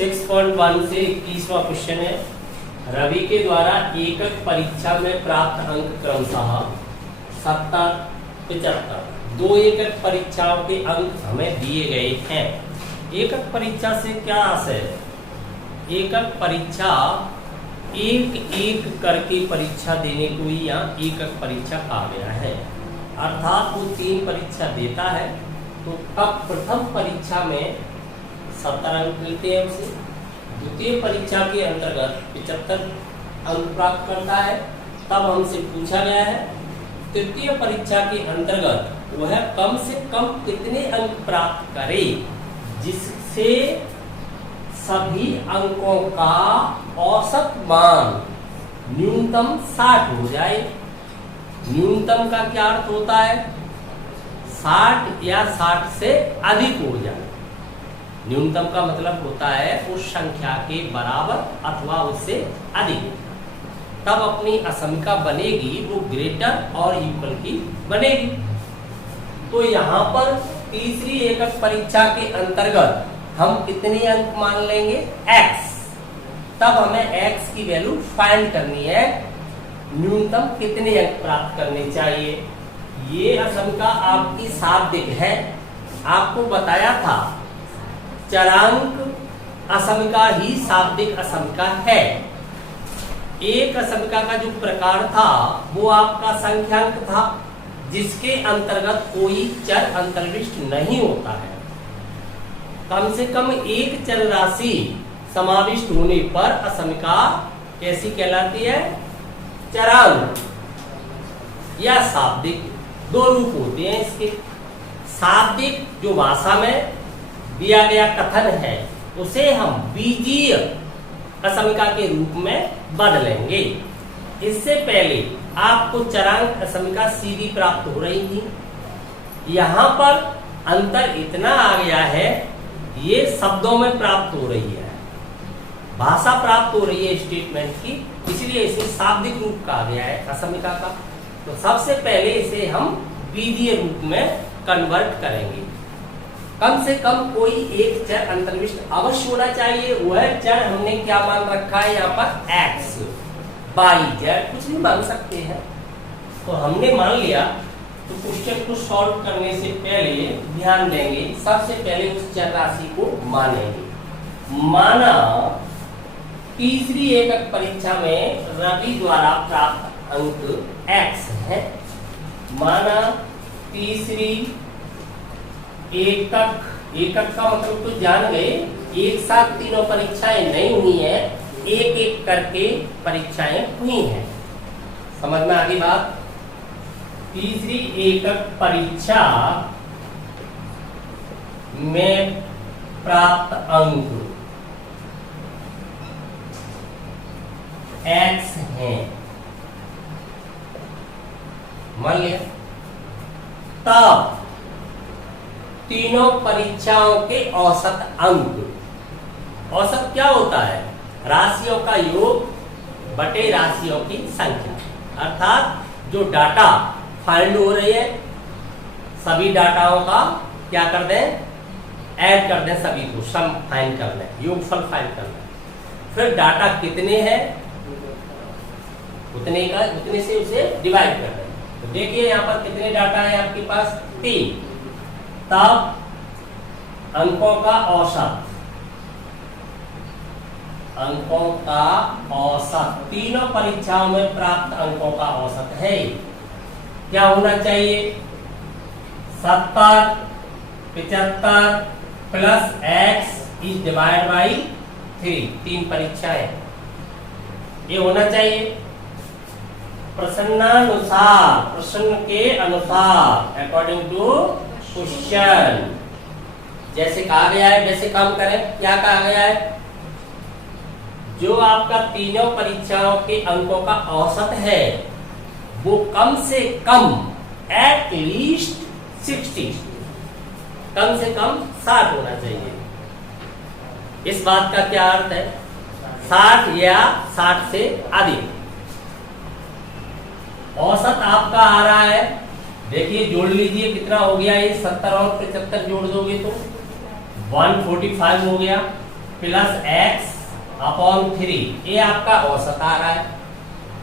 6.1 से 21वां क्वेश्चन है। रवि के द्वारा एकक परीक्षा में प्राप्त अंक क्रमशः 70, 75। दो एकक परीक्षाओं के अंक हमें दिए गए हैं। एकक परीक्षा से क्या आशय है? एकक परीक्षा एक एक करके परीक्षा देने को ही यहाँ एकक परीक्षा कहा गया है। अर्थात वो 3 परीक्षा देता है तो अब प्रथम परीक्षा में 70 अंक मिलते हैं उसे, द्वितीय परीक्षा के अंतर्गत 75 अंक प्राप्त करता है। तब हमसे पूछा गया है तृतीय परीक्षा के अंतर्गत वह कम से कम कितने अंक प्राप्त करे जिससे सभी अंकों का औसत मान न्यूनतम 60 हो जाए। न्यूनतम का क्या अर्थ होता है? 60 या 60 से अधिक हो जाए। न्यूनतम का मतलब होता है उस संख्या के बराबर अथवा उससे अधिक। तब अपनी असमिका बनेगी वो ग्रेटर और इक्वल की बनेगी। तो यहाँ पर तीसरी एकक परीक्षा के अंतर्गत हम कितने अंक मान लेंगे? x। तब हमें x की वैल्यू फाइंड करनी है। न्यूनतम कितने अंक प्राप्त करने चाहिए? ये असमिका आपकी शाब्दिक है। आपको बताया था चरांक असमिका ही शाब्दिक असमिका है। एक असमिका का जो प्रकार था वो आपका संख्यांक था जिसके अंतर्गत कोई चर अंतर्विष्ट नहीं होता है। कम से कम एक चर राशि समाविष्ट होने पर असमिका कैसी कहलाती है? चरांक या शाब्दिक। 2 रूप होते हैं इसके। शाब्दिक जो भाषा में दिया गया कथन है उसे हम बीजीय असमिका के रूप में बदलेंगे। इससे पहले आपको चरांक असमिका सीधी प्राप्त हो रही थी। यहाँ पर अंतर इतना आ गया है, ये शब्दों में प्राप्त हो रही है, भाषा प्राप्त हो रही है स्टेटमेंट की, इसलिए इसे शाब्दिक रूप कहा गया है असमिका का। तो सबसे पहले इसे हम बीजीय रूप में कन्वर्ट करेंगे। कम से कम कोई एक चर अंतर्विष्ट अवश्य होना चाहिए। वह चर हमने क्या मान रखा है यहाँ पर? x, y, z, कुछ भी मान सकते हैं। तो हमने मान लिया। तो क्वेश्चन को सॉल्व करने से पहले ध्यान देंगे, सबसे पहले उस चर राशि को मानेंगे। माना तीसरी एकक परीक्षा में रवि द्वारा प्राप्त अंक x है। माना तीसरी एकक का मतलब तो जान गए, एक साथ तीनों परीक्षाएं नहीं हुई है, एक एक करके परीक्षाएं हुई हैं। समझ में आ गई बात? तीसरी एकक परीक्षा में प्राप्त अंक x है, मान लिया। तब तीनों परीक्षाओं के औसत अंक। औसत क्या होता है? राशियों का योग बटे राशियों की संख्या। अर्थात जो डाटा फाइंड हो रही है सभी डाटाओं का क्या कर दें? ऐड कर दें, सभी को सम फाइंड कर लें, योगफल फाइंड कर लें। फिर डाटा कितने हैं उतने से उसे डिवाइड कर दें। तो देखिए यहाँ पर कितने डाटा है आपके पास? 3। तब अंकों का औसत तीनों परीक्षाओं में प्राप्त अंकों का औसत है क्या होना चाहिए? 70, 75 plus x is divide by 3। 3 परीक्षाएं ये होना चाहिए। प्रश्न के अनुसार अकॉर्डिंग टू क्वेश्चन जैसे कहा गया है वैसे काम करें। क्या कहा गया है? जो आपका तीनों परीक्षाओं के अंकों का औसत है वो कम से कम एट लीस्ट 60, कम से कम 60 होना चाहिए। इस बात का क्या अर्थ है? 60 या 60 से अधिक। औसत आपका आ रहा है, देखिए जोड़ लीजिए कितना हो गया ये 70 और 75 जोड़ दोगे तो 145 हो गया। प्लस एक्स अपॉन 3, ये आपका औसत आ रहा है।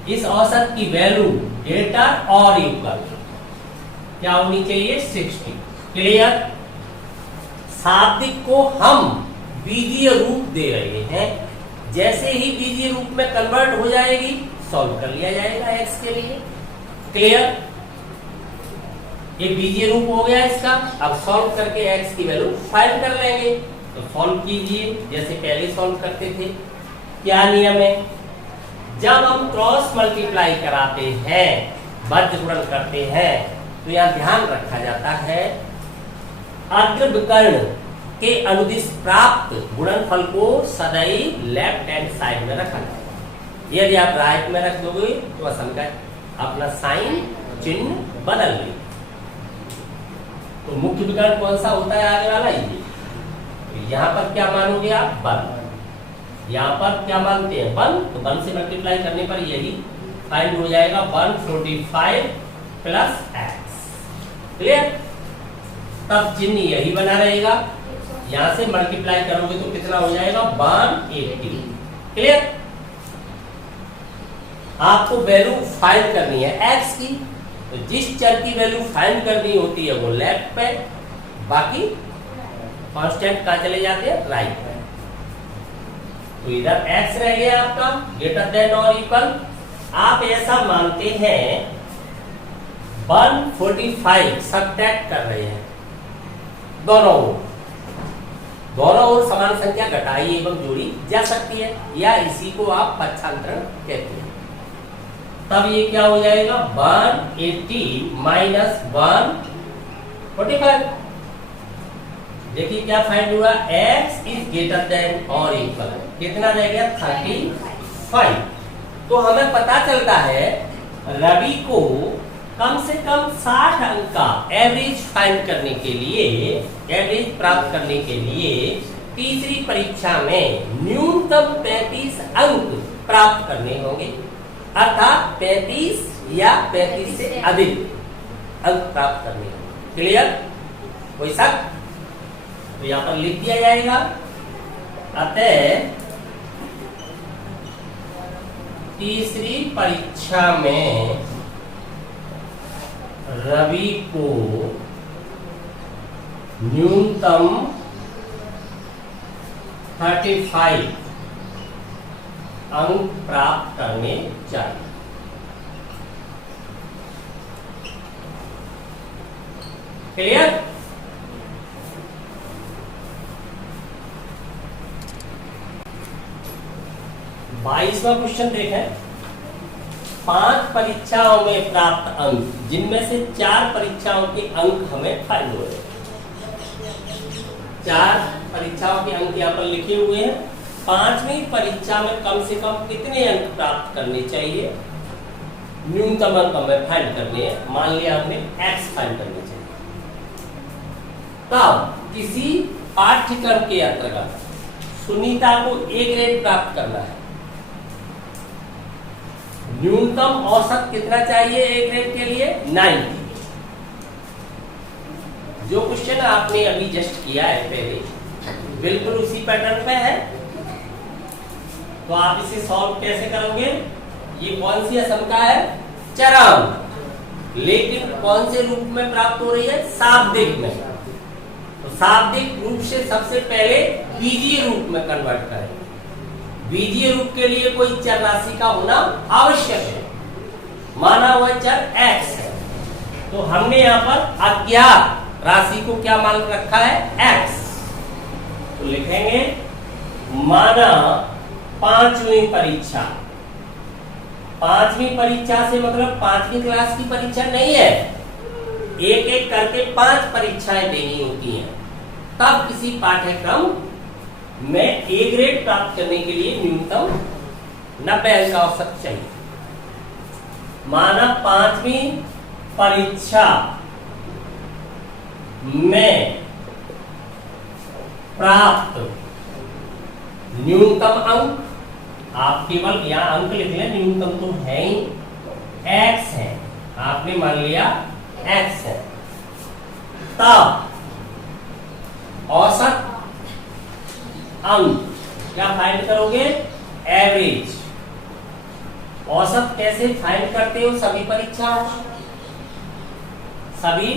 इस औसत की वैल्यू ग्रेटर और इक्वल क्या होनी चाहिए 60। क्लियर। शाब्दिक को हम बीजीय रूप दे रहे हैं, जैसे ही बीजीय रूप में कन्वर्ट हो जाएगी सॉल्व कर लिया जाएगा एक्स के लिए। क्लियर। ये बीजीय रूप हो गया इसका। अब सॉल्व करके एक्स की वैल्यू फाइंड कर लेंगे। तो सॉल्व कीजिए जैसे पहले सॉल्व करते थे। क्या नियम है, जब हम क्रॉस मल्टीप्लाई कराते हैं, बद्ध गुणन करते हैं, तो यहां ध्यान रखा जाता है अग्र विकर्ण के अनुदिश प्राप्त गुणनफल को सदैव लेफ्ट हैंड साइड में रखा जाएगा। यदि आप राइट में रख दोगे तो असंख्य अपना साइन चिन्ह बदल ले। तो मुख्य विकर्ण कौन सा होता है आगे वाला, ये। तो यहाँ पर क्या मानोगे आप 1, यहाँ पर क्या मानते हैं 1, तो 1 से मल्टीप्लाई करने पर यही फाइंड हो जाएगा 145 प्लस एक्स। क्लियर। तब चिन्ह यही बना रहेगा। यहां से मल्टीप्लाई करोगे तो कितना हो जाएगा 180। क्लियर। आपको वैल्यू फाइंड करनी है एक्स की, तो जिस चर की वैल्यू फाइंड करनी होती है वो लेफ्ट पे, बाकी कांस्टेंट कहां चले जाते हैं राइट पे। तो इधर एक्स रह गया आपका ग्रेटर देन और इक्वल। आप ऐसा मानते हैं 145 सब्ट्रैक्ट कर रहे हैं दोनों ओर समान संख्या घटाई एवं जोड़ी जा सकती है, या इसी को आप पक्षांतरण कहते हैं। तब ये क्या हो जाएगा 180 माइनस 145। देखिए क्या फाइंड हुआ, x इज ग्रेटर देन और इक्वल, कितना रह गया 35। तो हमें पता चलता है रवि को कम से कम 60 अंक का एवरेज फाइंड करने के लिए, एवरेज प्राप्त करने के लिए तीसरी परीक्षा में न्यूनतम 35 अंक प्राप्त करने होंगे, अर्थात 35 या 35 से अधिक अंक प्राप्त करने होंगे। क्लियर। कोई शक? तो यहां पर लिख दिया जाएगा, अतः तीसरी परीक्षा में रवि को न्यूनतम 35 अंक प्राप्त करने चाहिए। क्लियर। बाईसवां क्वेश्चन देखें। 5 परीक्षाओं में प्राप्त अंक, जिनमें से 4 परीक्षाओं के अंक हमें फाइंड हो रहे हैं। 4 परीक्षाओं के अंक यहाँ पर लिखे हुए हैं। 5वीं परीक्षा में कम से कम कितने अंक प्राप्त करने चाहिए, न्यूनतम अंक हमें फाइंड करने हैं। मान लिया हमने x फाइंड करने चाहिए। तब किसी पाठ्यक्रम के अंतर्गत सुनीता को A ग्रेड प्राप्त करना है। न्यूनतम औसत कितना चाहिए ए ग्रेड के लिए 90। जो क्वेश्चन आपने अभी जस्ट किया है पहले, बिल्कुल उसी पैटर्न पे है। तो आप इसे सॉल्व कैसे करोगे, ये कौन सी असंख्या है चरम, लेकिन कौन से रूप में प्राप्त हो रही है शाब्दिक में। तो शाब्दिक रूप से सबसे पहले बीजीय रूप में कन्वर्ट करें। बीजीय रूप के लिए कोई चर राशि का होना आवश्यक है। माना हुआ चर x है, तो हमने यहाँ पर अज्ञात राशि को क्या मान रखा है x। तो लिखेंगे माना 5वीं परीक्षा। 5वीं परीक्षा से मतलब 5वीं क्लास की परीक्षा नहीं है, एक एक करके 5 परीक्षाएं देनी होती हैं। तब किसी पाठ्यक्रम में ए ग्रेड प्राप्त करने के लिए न्यूनतम 90 अंक का औसत चाहिए। माना 5वीं परीक्षा में प्राप्त न्यूनतम अंक, आप केवल यहां अंक लिख लें, न्यूनतम तो है ही x है, आपने मान लिया x है। तब औसत अंक क्या फाइंड करोगे? एवरेज। औसत कैसे फाइंड करते हो? सभी परीक्षा, सभी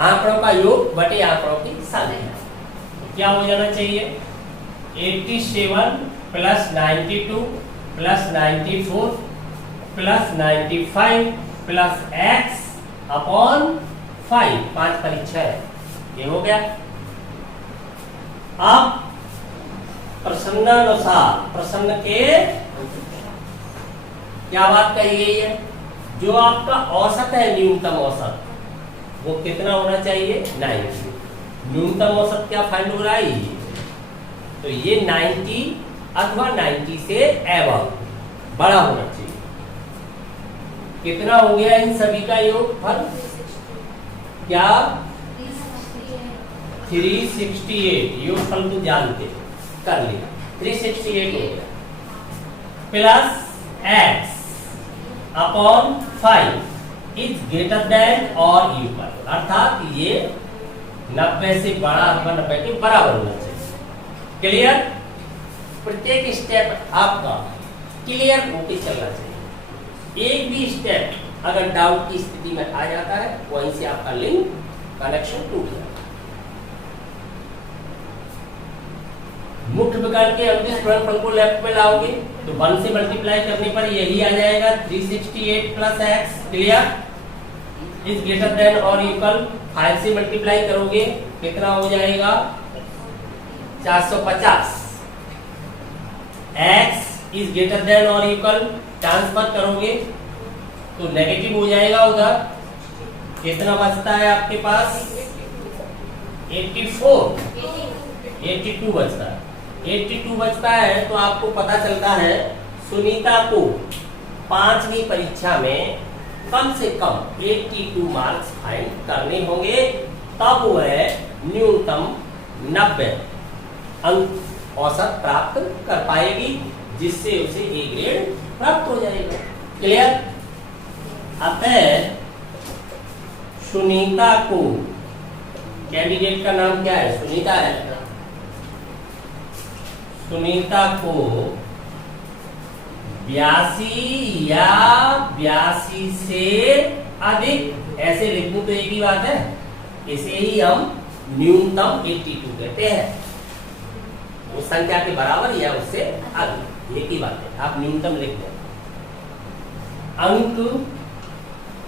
आंकड़ों का योग बटे आंकड़ों की संख्या। क्या हो जाना चाहिए? 87 plus 92 plus 94 plus 95 plus x upon 5। 5 परीक्षा है, ये हो गया। अब प्रश्नानुसार प्रश्न के क्या बात कही गई है? जो आपका औसत है, न्यूनतम औसत, वो कितना होना चाहिए? 90। न्यूनतम औसत क्या फाइंड हो रहा है? ये तो ये 90 अथवा 90 से एबव बड़ा होना चाहिए। कितना हो गया इन सभी का योगफल? क्या? 368। योगफल तो जानते कर लिया, 368 हो गया plus x upon 5 is greater than और इक्वल, अर्थात ये 90 से बड़ा अथवा 90 के बराबर होना चाहिए। क्लियर? प्रत्येक स्टेप आपका क्लियर होके चलना चाहिए। एक भी स्टेप अगर डाउट की स्थिति में आ जाता है, वहीं से आपका लिंक कनेक्शन टूट जाता है। मुख्य विकर्ण के अंतिम गुणनफल को लेफ्ट में लाओगे तो 1 से मल्टीप्लाई करने पर यही आ जाएगा 368 plus x। Clear? Is greater than और इक्वल 5 से मल्टीप्लाई करोगे कितना हो जाएगा? 450। x इज ग्रेटर देन और इक्वल ट्रांसफर करोगे तो नेगेटिव हो जाएगा, उधर कितना बचता है आपके पास? 82 बचता है। 82 बचता है तो आपको पता चलता है सुनीता को 5वीं परीक्षा में कम से कम 82 मार्क्स फाइंड करने होंगे, तब वह न्यूनतम 90 अंक औसत प्राप्त कर पाएगी, जिससे उसे ए ग्रेड प्राप्त हो जाएगा। क्लियर? अतः सुनीता को, कैंडिडेट का नाम क्या है? सुनीता है। सुनीता को 82 या 82 से अधिक, ऐसे लिखूं तो एक ही बात है, इसे ही हम न्यूनतम 82 कहते हैं। उस संख्या के बराबर या उससे अधिक, एक ही बात है, आप न्यूनतम लिख दें। अंक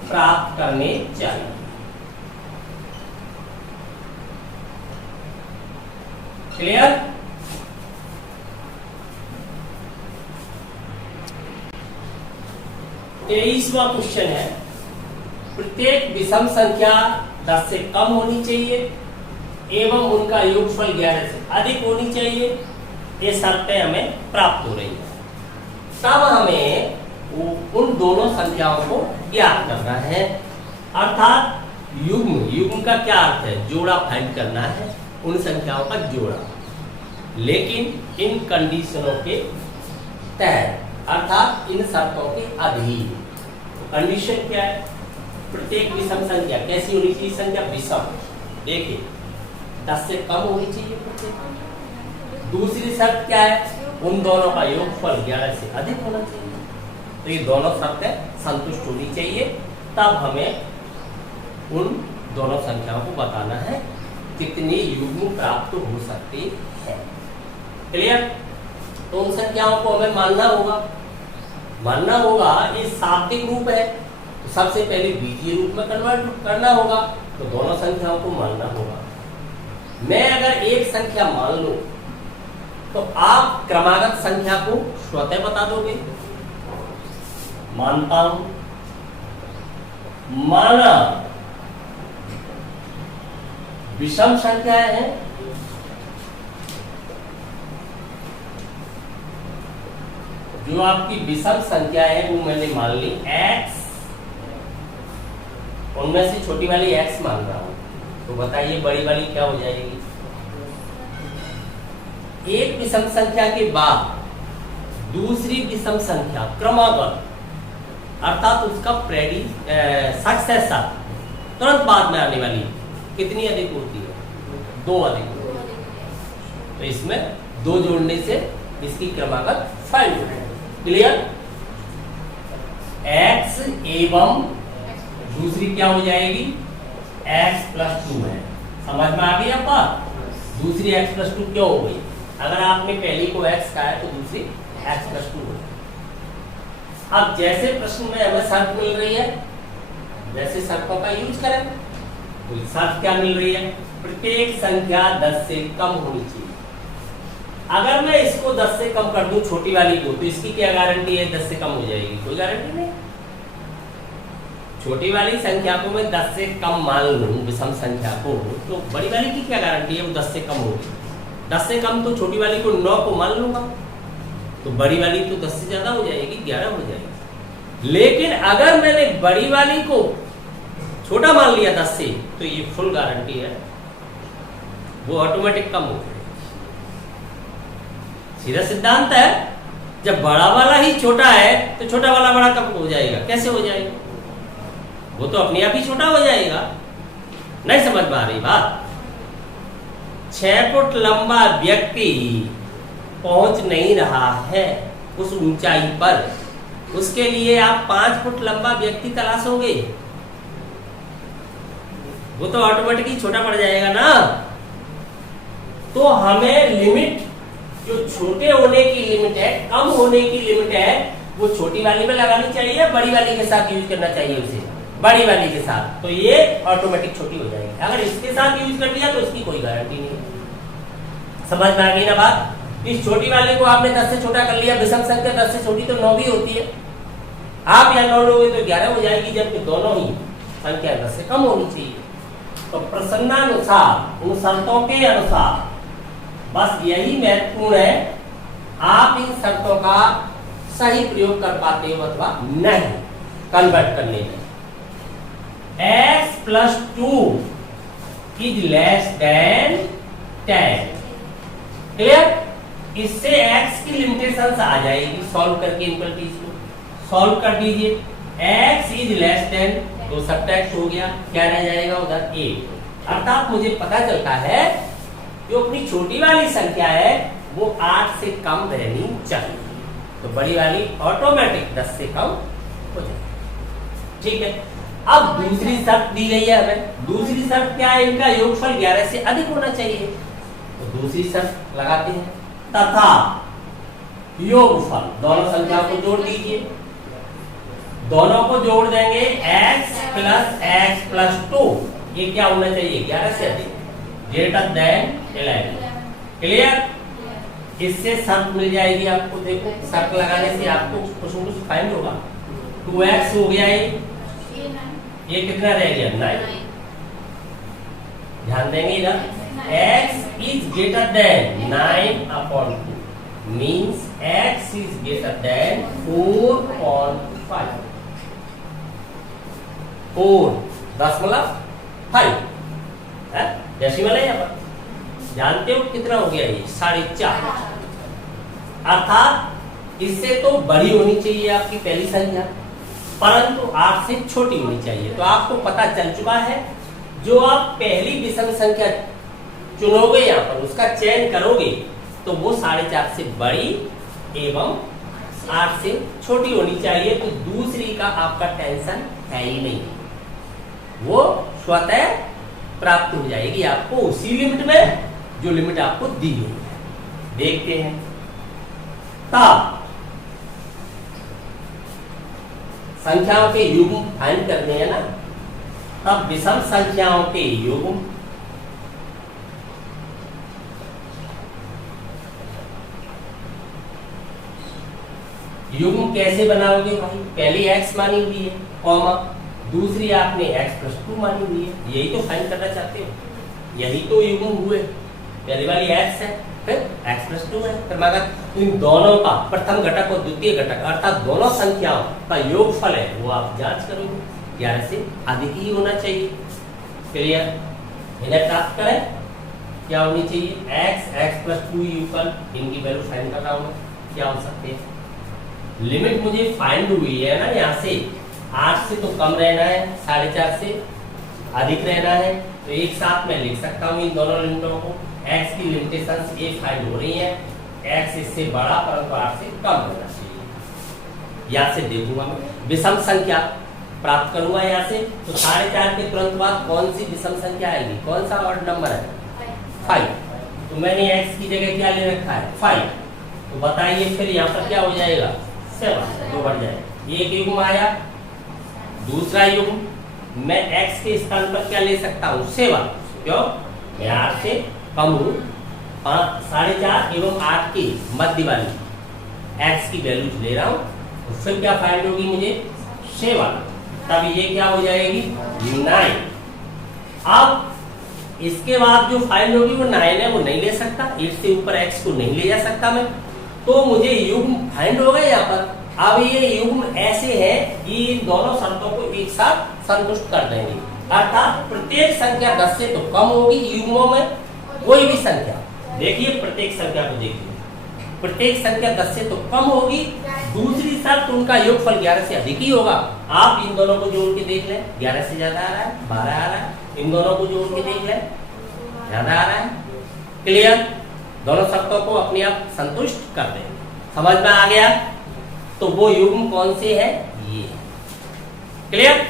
प्राप्त करने चाहिए। क्लियर? तेईसवां क्वेश्चन है, प्रत्येक विषम संख्या 10 से कम होनी चाहिए एवं उनका योगफल 11 से अधिक होनी चाहिए। ये शर्तें हमें प्राप्त हो रही है। तब हमें उन दोनों संख्याओं को ज्ञात करना है, अर्थात युग्म का क्या अर्थ है? जोड़ा फाइंड करना है, उन संख्याओं का जोड़ा, लेकिन इन कंडीशनों के तहत, अर्थात इन शर्तों के अधीन। कंडीशन क्या है? प्रत्येक विषम संख्या कैसी होनी चाहिए? संख्या विषम, देखिए 10 से कम होनी चाहिए प्रत्येक। दूसरी शर्त क्या है? उन दोनों का योगफल 11 से अधिक होना चाहिए। तो ये दोनों शर्तें संतुष्ट होनी चाहिए, तब हमें उन दोनों संख्याओं को बताना है कितनी युग्म प्राप्त हो सकती है। क्लियर? तो उन संख्याओं को हमें मानना होगा ये शाब्दिक रूप है, तो सबसे पहले बीजीय रूप में कन्वर्ट करना होगा, तो दोनों संख्याओं को मानना होगा। मैं अगर एक संख्या मान लूं तो आप क्रमागत संख्या को स्वतः बता दोगे। मानता हूं, माना विषम संख्याएं हैं, जो आपकी विषम संख्या है वो मैंने मान ली x, उनमें से छोटी वाली x मान रहा हूं, तो बताइए बड़ी वाली क्या हो जाएगी? एक विषम संख्या के बाद दूसरी विषम संख्या क्रमागत, अर्थात उसका सक्सेसर तुरंत बाद में आने वाली कितनी अधिक होती है? 2 अधिक। तो इसमें 2 जोड़ने से इसकी क्रमागत फाइंड हो जाएगी। क्लियर? x एवं दूसरी क्या हो जाएगी x प्लस 2 है। समझ में आ गई अब बात? दूसरी x प्लस 2 क्यों हो गई? अगर आपने पहली को x कहा है तो दूसरी x प्लस 2 हो गई। अब जैसे प्रश्न में हमें शर्त मिल रही है वैसे शर्तों का यूज करें। तो शर्त क्या मिल रही है? प्रत्येक संख्या 10 से कम होनी चाहिए। अगर मैं इसको 10 से कम कर दूं छोटी वाली को, तो इसकी क्या गारंटी है 10 से कम हो जाएगी? कोई गारंटी नहीं। छोटी वाली संख्या को मैं 10 से कम मान लूं, विषम संख्या को, तो बड़ी वाली की क्या गारंटी है वो 10 से कम होगी? 10 से कम तो छोटी वाली को 9 को मान लूंगा, तो बड़ी वाली तो 10 से ज्यादा हो जाएगी, 11 हो जाएगी। लेकिन अगर मैंने बड़ी वाली को छोटा मान लिया 10 से, तो ये फुल गारंटी है वो ऑटोमेटिक कम हो जाएगी। सीधा सिद्धांत है, जब बड़ा वाला ही छोटा है तो छोटा वाला बड़ा कब हो जाएगा? कैसे हो जाएगा? वो तो अपने आप ही छोटा हो जाएगा। नहीं समझ में आ रही बात? 6 फुट लंबा व्यक्ति पहुंच नहीं रहा है उस ऊंचाई पर, उसके लिए आप 5 फुट लंबा व्यक्ति तलाशोगे, वो तो ऑटोमेटिकली छोटा पड़ जाएगा ना। तो हमें लिमिट, जो छोटे होने की लिमिट है, कम होने की लिमिट है, वो छोटी वाली में लगानी चाहिए, बड़ी वाली के साथ यूज करना चाहिए उसे, बड़ी वाली के साथ, तो ये ऑटोमेटिक छोटी हो जाएगी। अगर इसके साथ यूज कर लिया तो उसकी कोई गारंटी नहीं है। समझ में आ गई ना बात? इस छोटी वाली को आपने 10 से छोटा कर लिया, विषम संख्या 10 से छोटी तो 9 भी होती है, आप यहाँ 9 लोगे तो 11 हो जाएगी, जबकि दोनों ही संख्या 10 से कम होनी चाहिए। तो प्रसन्नानुसार, उन शर्तों के अनुसार, बस यही महत्वपूर्ण है, आप इन शर्तों का सही प्रयोग कर पाते हो अथवा नहीं कन्वर्ट करने में। x plus 2 is less than 10। Clear? इससे x की लिमिटेशंस आ जाएगी। सॉल्व करके इनक्वलिटीज को सॉल्व कर दीजिए। x इज लेस देन, तो सब्ट्रैक्ट हो गया, क्या रह जाएगा उधर 8। अर्थात मुझे पता चलता है जो अपनी छोटी वाली संख्या है वो 8 से कम रहनी चाहिए, तो बड़ी वाली ऑटोमेटिक 10 से कम हो जाएगी। ठीक है, अब दूसरी शर्त दी गई है हमें। दूसरी शर्त क्या है? इनका योगफल 11 से अधिक होना चाहिए। तो दूसरी शर्त लगाते हैं, तथा योगफल, दोनों संख्या को जोड़ दीजिए, दोनों को जोड़ देंगे x प्लस 2, ये क्या होना चाहिए? 11 से अधिक, ग्रेटर देन 11। क्लियर? इससे शर्त मिल जाएगी आपको। देखो शर्त लगाने से आपको कुछ न कुछ फाइंड होगा। 2x हो गया, ये कितना रह गया? 9। ध्यान देंगे इधर, x is greater than 9/2 means x is greater than 4.5। 4.5 है, डेसिमल है यहाँ पर। जानते हो कितना हो गया? ये 4.5। अर्थात इससे तो बड़ी होनी चाहिए आपकी पहली संख्या, परंतु 8 से छोटी होनी चाहिए। तो आपको पता चल चुका है, जो आप पहली विषम संख्या चुनोगे यहाँ पर, उसका चयन करोगे, तो वो 4.5 से बड़ी एवं 8 से छोटी होनी चाहिए। तो दूसरी का आपका टेंशन है ही नहीं, वो स्वतः प्राप्त हो जाएगी आपको उसी लिमिट में जो लिमिट आपको दी हुई है। देखते हैं, तब संख्याओं के युग्म फाइंड करने हैं ना, तब विषम संख्याओं के युग्म कैसे बनाओगे भाई? पहली x मानी हुई है, कॉमा, दूसरी आपने x प्लस 2 मानी हुई है, यही तो फाइंड करना चाहते हो, यही तो युग्म हुए। पहली वाली x है, फिर x प्लस 2 है, फिर मगर इन दोनों का प्रथम घटक और द्वितीय घटक अर्थात दोनों संख्याओं का योगफल है वो आप जांच करोगे, 11 से अधिक ही होना चाहिए। क्लियर? इन्हें प्राप्त करें, क्या होनी चाहिए? x प्लस 2 युगफल, इनकी वैल्यू फाइंड करना होगा। क्या हो सकते हैं? लिमिट मुझे फाइंड हुई है ना, यहाँ से 8 से तो कम रहना है, 4.5 से अधिक रहना है, तो एक साथ मैं लिख सकता हूँ इन दोनों लिमिटों को। x की लिमिटेशंस ये फाइंड हो रही है, x इससे बड़ा परंतु 8 से कम होना चाहिए। यहाँ से देखूंगा मैं विषम संख्या प्राप्त करूंगा यहाँ से, तो 4.5 के तुरंत बाद कौन सी विषम संख्या आएगी, कौन सा ऑड नंबर है 5। तो मैंने x की जगह क्या ले रखा है 5, तो बताइए फिर यहाँ पर क्या हो जाएगा 7, 2 बढ़ जाएगा। एक युग्म आया, दूसरा युग्म मैं x के स्थान पर क्या ले सकता हूँ 7, क्यों मैं 8 से कम हूँ, 4.5 एवं 8 की मध्य वाली x की वैल्यू ले रहा हूँ, तो फिर क्या फाइंड होगी मुझे 7, तब ये क्या हो जाएगी 9। अब इसके बाद जो फाइंड होगी वो 9 है, वो नहीं ले सकता, 8 से ऊपर x को नहीं ले जा सकता मैं, तो मुझे युग्म फाइंड होगा यहाँ पर। अब ये युग्म ऐसे है कि इन दोनों शर्तों को एक साथ संतुष्ट कर देंगे, अर्थात प्रत्येक संख्या 10 से तो कम होगी युग्मों में, कोई भी संख्या देखिए प्रत्येक संख्या को देखिए, प्रत्येक संख्या 10 से तो कम होगी, दूसरी शर्त उनका योगफल 11 से अधिक ही होगा। आप इन दोनों को जोड़ के देख लें, 11 से ज्यादा आ रहा है 12 आ रहा है, इन दोनों को जोड़ के देख लें ज्यादा आ रहा है। क्लियर, दोनों शर्तों को अपने आप संतुष्ट कर दें, समझ में आ गया। तो वो युग्म कौन से है, ये है। क्लियर,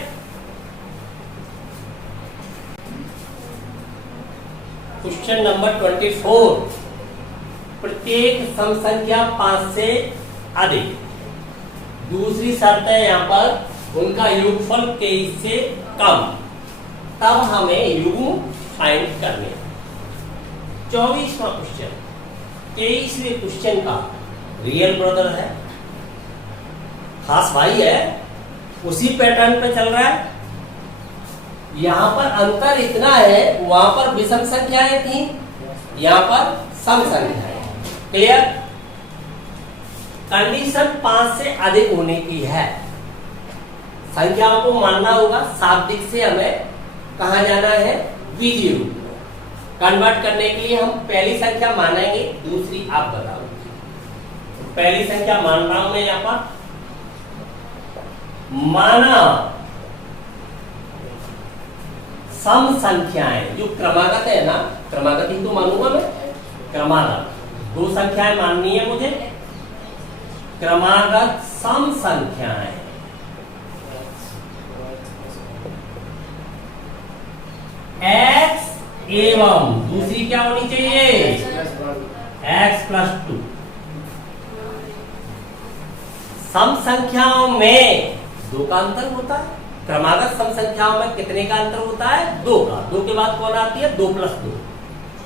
क्वेश्चन नंबर 24, प्रत्येक सम संख्या 5 से अधिक, दूसरी शर्त है यहाँ पर उनका योगफल 23 से कम, तब हमें युग्म फाइंड करने। 24वां क्वेश्चन 23वें क्वेश्चन का रियल ब्रदर है, खास भाई है, उसी पैटर्न पे चल रहा है। यहाँ पर अंतर इतना है, वहां पर विषम संख्याएं थी, यहाँ पर सम संख्याएं। क्लियर, कंडीशन 5 से अधिक होने की है, संख्याओं को मानना होगा, शाब्दिक से हमें कहा जाना है बीजीय रूप में कन्वर्ट करने के लिए हम पहली संख्या मानेंगे, दूसरी आप बताओ। पहली संख्या मान रहा हूं मैं यहाँ पर, माना सम संख्याएं जो क्रमागत है ना, क्रमागत ही तो मानूंगा मैं, क्रमागत 2 संख्याएं माननी है मुझे, क्रमागत सम संख्याएं x एवं दूसरी क्या होनी चाहिए x + 2। सम संख्याओं में 2 का अंतर होता है, क्रमागत सम संख्याओं में कितने का अंतर होता है 2 का, 2 के बाद कौन आती है 2 + 2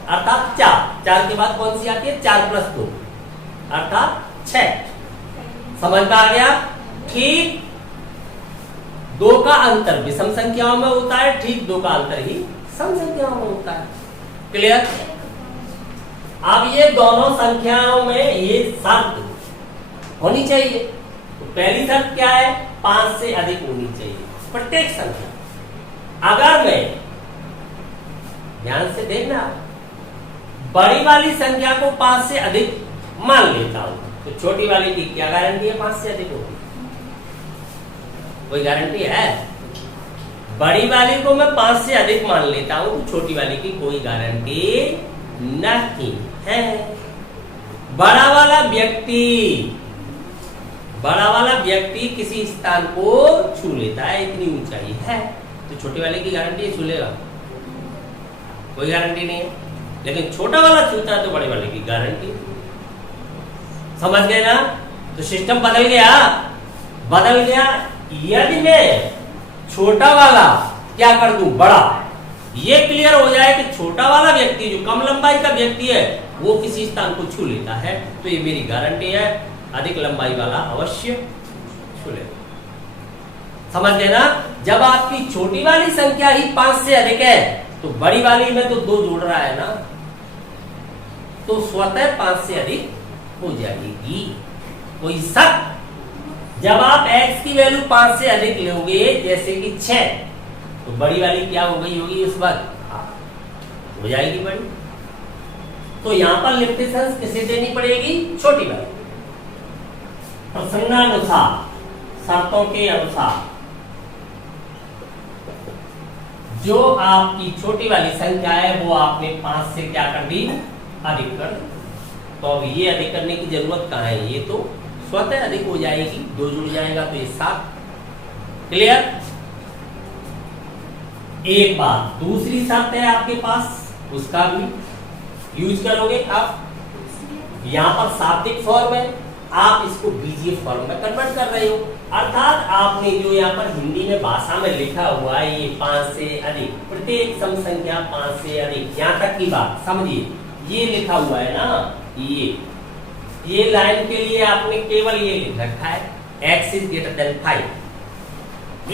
अर्थात 4, 4 के बाद कौन सी आती है 4 + 2 अर्थात 6। समझ में आ गया। ठीक 2 का अंतर विषम संख्याओं में होता है, ठीक 2 का अंतर ही सम संख्याओं में होता है। क्लियर, अब ये दोनों संख्याओं में ये शर्त होनी चाहिए, तो पहली शर्त क्या है 5 से अधिक होनी चाहिए प्रत्येक संख्या। अगर मैं ध्यान से देखना बड़ी वाली संख्या को 5 से अधिक मान लेता हूं, तो छोटी वाली की क्या गारंटी है 5 से अधिक होगी, कोई गारंटी है? बड़ी वाली को मैं 5 से अधिक मान लेता हूं, तो छोटी वाली की कोई गारंटी नहीं है। बड़ा वाला व्यक्ति किसी स्थान को छू लेता है, इतनी ऊंचाई है, तो छोटे वाले की गारंटी छू लेगा, कोई गारंटी नहीं है। लेकिन छोटा वाला छूता है तो बड़े वाले की गारंटी। समझ गए ना, तो सिस्टम बदल गया। यदि मैं छोटा वाला क्या कर दूं बड़ा, ये क्लियर हो जाए कि छोटा वाला व्यक्ति जो कम लंबाई का व्यक्ति है वो किसी स्थान को छू लेता है, तो ये मेरी गारंटी है अधिक लंबाई वाला अवश्य छू लेगा। समझ गए ना, जब आपकी छोटी वाली संख्या ही 5 से अधिक है तो बड़ी वाली में तो 2 जोड़ रहा है ना, तो स्वतः 5 से अधिक हो जाएगी। कोई शक? जब आप x की वैल्यू 5 से अधिक लोगे जैसे कि 6, तो बड़ी वाली क्या हो गई होगी उस वक्त हो जाएगी बड़ी। तो यहां पर लिमिटेशंस किसे देनी पड़ेगी? छोटी वाली। प्रसंगानुसार शर्तों के अनुसार जो आपकी छोटी वाली संख्या है वो आपने 5 से क्या कर दी? अधिक कर दी। तो अब ये अधिक करने की जरूरत कहाँ है, ये तो स्वतः अधिक हो जाएगी, 2 जुड़ जाएगा तो ये 7। क्लियर? एक बात, दूसरी शर्त है आपके पास, उसका भी यूज करोगे आप। यहाँ पर शाब्दिक फॉर्म है, आप इसको बीजीय फॉर्म में कन्वर्ट कर रहे हो, अर्थात आपने जो यहाँ पर हिंदी में भाषा में लिखा हुआ है ये 5 से अधिक, प्रत्येक सम संख्या 5 से अधिक, यहाँ तक की बात समझिए। ये लिखा हुआ है ना, ये लाइन के लिए आपने केवल ये लिख रखा है x इज ग्रेटर देन 5।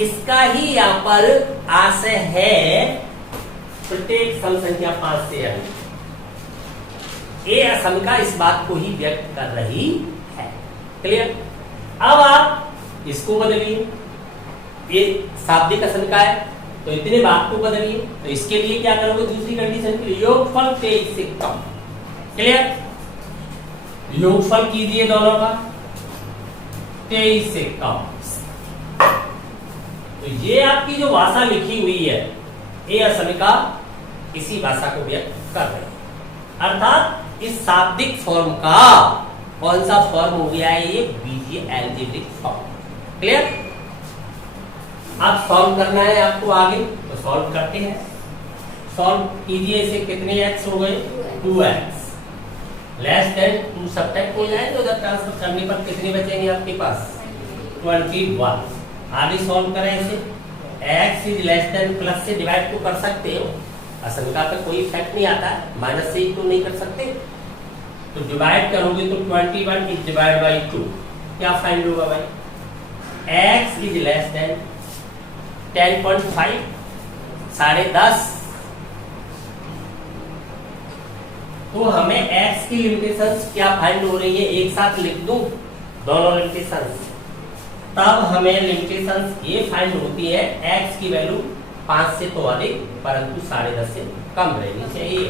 इसका ही यहाँ पर आशय है प्रत्येक सम संख्या 5 से अधिक। ये असंख्या इस बात को ही व्यक्त कर रही है। क्लियर? अब आप इसको बदलिए, ये शाब्दिक असंख्या है तो इतने भाग को बदलिए, तो इसके लिए क्या करोगे, दूसरी कंडीशन के लिए योगफल 23 से कम। क्लियर? योगफल कीजिए दोनों का 23 से कम। तो ये आपकी जो भाषा लिखी हुई है ये असंख्या इसी भाषा को व्यक्त कर रही है, अर्थात इस शाब्दिक फॉर्म का कौन सा फॉर्म हो गया है, ये बीजीय एल्जेब्रिक फॉर्म। क्लियर? अब सॉल्व करना है आपको आगे, तो सॉल्व करते हैं। सॉल्व कीजिए, इसे कितने x हो गए, 2x लेस देन 2 सब्ट्रैक्ट हो जाए तो उधर ट्रांसफर करने पर कितने बचेंगे आपके पास, 21। आगे सॉल्व करें इसे, x is less than, plus से डिवाइड तो कर सकते हो, असंख्या पे कोई इफेक्ट नहीं आता है, माइनस से ही तो नहीं कर सकते, तो डिवाइड करोगे तो 21 इज डिवाइड बाई 2, क्या फाइंड होगा भाई, x इज लेस देन 10.5, 10.5। तो हमें x की लिमिटेशंस क्या फाइंड हो रही है, एक साथ लिख दूं दोनों लिमिटेशंस, तब हमें लिमिटेशंस ये फाइंड होती है x की वैल्यू 5 से तो अधिक परंतु 10.5 से कम रहनी चाहिए।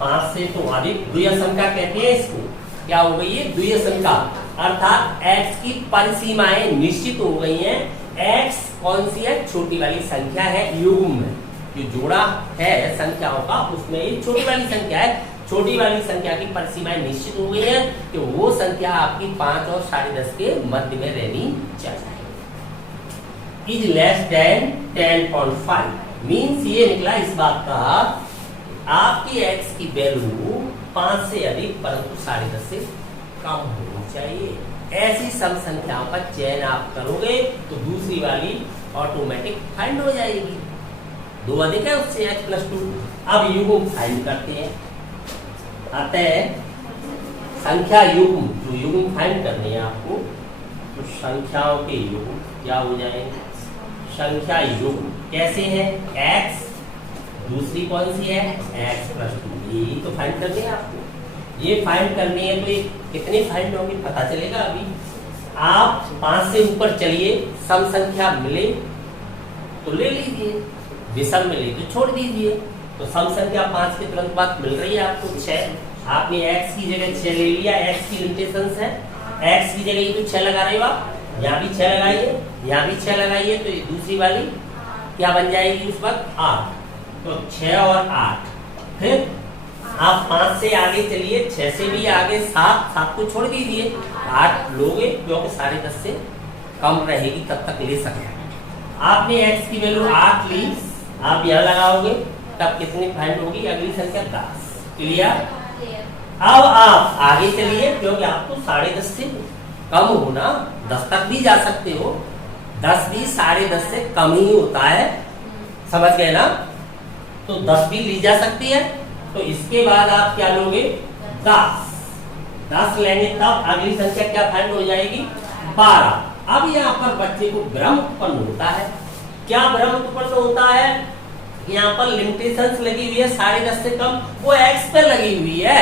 5 से तो अधिक द्वितीय संख्या कहते हैं इसको, क्या हो गई है, द्वितीय संख्या, अर्थात x की परिसीमाएं निश्चित हो गई हैं। x कौन सी है, छोटी वाली संख्या है, युग्म में जो जोड़ा है संख्याओं का उसमें ये छोटी वाली संख्या है, छोटी वाली संख्या की परिसीमाएं निश्चित हो गई है कि वो संख्या आपकी 5 और 10.5 के मध्य में रहनी चाहिए। इज लेस देन 10.5 मीन्स ये निकला इस बात का आपकी x की वैल्यू 5 से अधिक परंतु 10.5 से कम होनी चाहिए। ऐसी सम संख्याओं का चयन आप करोगे तो दूसरी वाली ऑटोमेटिक फाइंड हो जाएगी, 2 अधिक है उससे x प्लस 2। अब युग्म फाइंड करते हैं, अतः संख्या युग्म, जो युग्म फाइंड करनी है आपको, तो संख्याओं के युग्म क्या हो जाएंगे, संख्या युग्म कैसे है, x, दूसरी कौन सी है x प्लस 2, यही तो फाइंड करनी है आपको। ये फाइंड करनी है तो ये कितने फाइंड होंगे पता चलेगा। अभी आप 5 से ऊपर चलिए, सम संख्या मिले तो ले लीजिए, विषम मिले तो छोड़ दीजिए। तो सम संख्या 5 के तुरंत बाद मिल रही है आपको 6, आपने x की जगह 6 ले लिया, x की लिमिटेशंस है, x की जगह ये तो 6 लगा रहे हो आप, यहाँ भी 6 लगाइए, यहाँ भी 6 लगाइए, तो ये दूसरी वाली क्या बन जाएगी उस वक्त 8, तो 6 और 8। फिर आप 5 से आगे चलिए, 6 से भी आगे 7 को छोड़ दीजिए, 8 लोगे क्योंकि 10.5 से कम रहेगी तब तक ले सकते हैं। आपने x की वैल्यू 8 ली, आप यहाँ लगाओगे तब कितनी फाइंड होगी, अगली संख्या 10। क्लियर? अब आप आगे चलिए क्योंकि आपको 10.5 से कम होना, 10 तक भी जा सकते हो, 10 भी 10.5 से कम ही होता है, समझ गए ना, तो 10 भी ली जा सकती है। तो इसके बाद आप क्या लोगे, 10 लेंगे तब अगली संख्या क्या फाइंड हो जाएगी, 12। अब यहाँ पर बच्चे को भ्रम उत्पन्न होता है, क्या भ्रम उत्पन्न होता है, यहाँ पर लिमिटेशंस लगी हुई है 10.5 से कम, वो x पर लगी हुई है,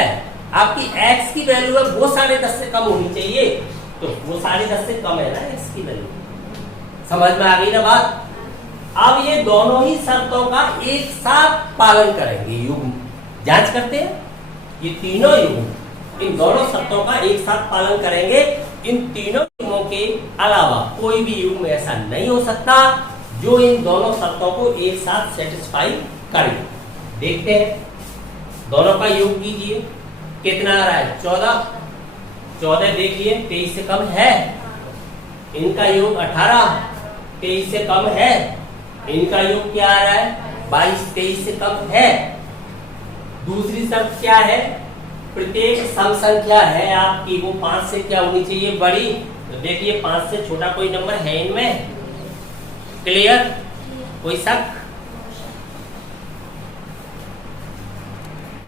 आपकी x की वैल्यू है वो 10.5 से कम होनी चाहिए, तो वो 10.5 से कम है ना x की वैल्यू, समझ में आ गई ना बात। अब ये दोनों ही शर्तों का एक साथ पालन करेंगे, युग्म जांच करते हैं, ये तीनों युग्म इन दोनों शर्तों का एक साथ पालन करेंगे। इन तीनों युग्मों के अलावा कोई भी युग्म ऐसा नहीं हो सकता जो इन दोनों शर्तों को एक साथ सेटिस्फाई करे। देखते हैं, दोनों का योग कीजिए, कितना आ रहा है 14। 14 देखिए 23 से कम है, इनका योग 18 23 से कम है, इनका योग क्या आ रहा है 22 23 से कम है। दूसरी शर्त क्या है, प्रत्येक सम संख्या है आपकी वो 5 से क्या होनी चाहिए बड़ी। तो देखिए 5 से छोटा कोई नंबर है इनमें, क्लियर, कोई शक?